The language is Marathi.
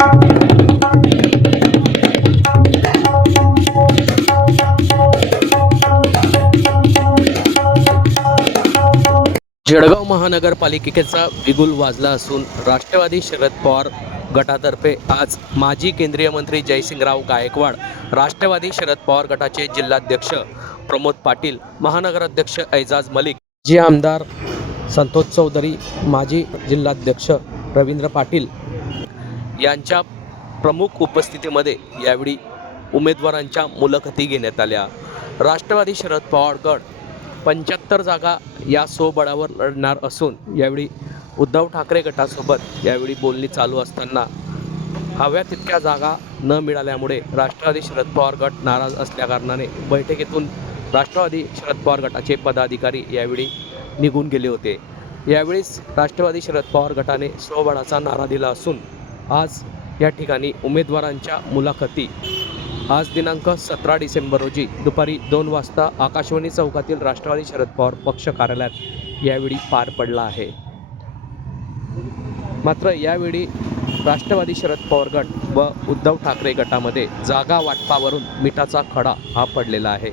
जळगाव महानगरपालिकेचा बिगुल वाजला असून राष्ट्रवादी शरद पवार गटातर्फे आज माजी केंद्रीय मंत्री जयसिंगराव गायकवाड, राष्ट्रवादी शरद पवार गटाचे जिल्हाध्यक्ष प्रमोद पाटील, महानगराध्यक्ष ऐजाज मलिक, जे आमदार संतोष चौधरी, माजी जिल्हाध्यक्ष रवींद्र पाटील यांच्या प्रमुख उपस्थितीमध्ये यावेळी उमेदवारांच्या मुलाखती घेण्यात आल्या। राष्ट्रवादी शरद पवार गट 75 जागा या स्वबळावर लढणार असून यावेळी उद्धव ठाकरे गटासोबत यावेळी बोलणी चालू असताना हव्या तितक्या जागा न मिळाल्यामुळे राष्ट्रवादी शरद पवार गट नाराज असल्याकारणाने बैठकीतून राष्ट्रवादी शरद पवार गटाचे पदाधिकारी यावेळी निघून गेले होते। यावेळीच राष्ट्रवादी शरद पवार गटाने स्वबळाचा नारा दिला असून आज या ठिकाणी उमेदवारांच्या मुलाखती आज दिनांक 17 डिसेंबर रोजी दुपारी 2 वाजता आकाशवाणी चौकातील राष्ट्रवादी शरद पवार पक्ष कार्यालयात यावेळी पार पडला आहे। मात्र यावेळी राष्ट्रवादी शरद पवार गट व उद्धव ठाकरे गटामध्ये जागा वाटपावरून मिठाचा खडा हा पडलेला आहे।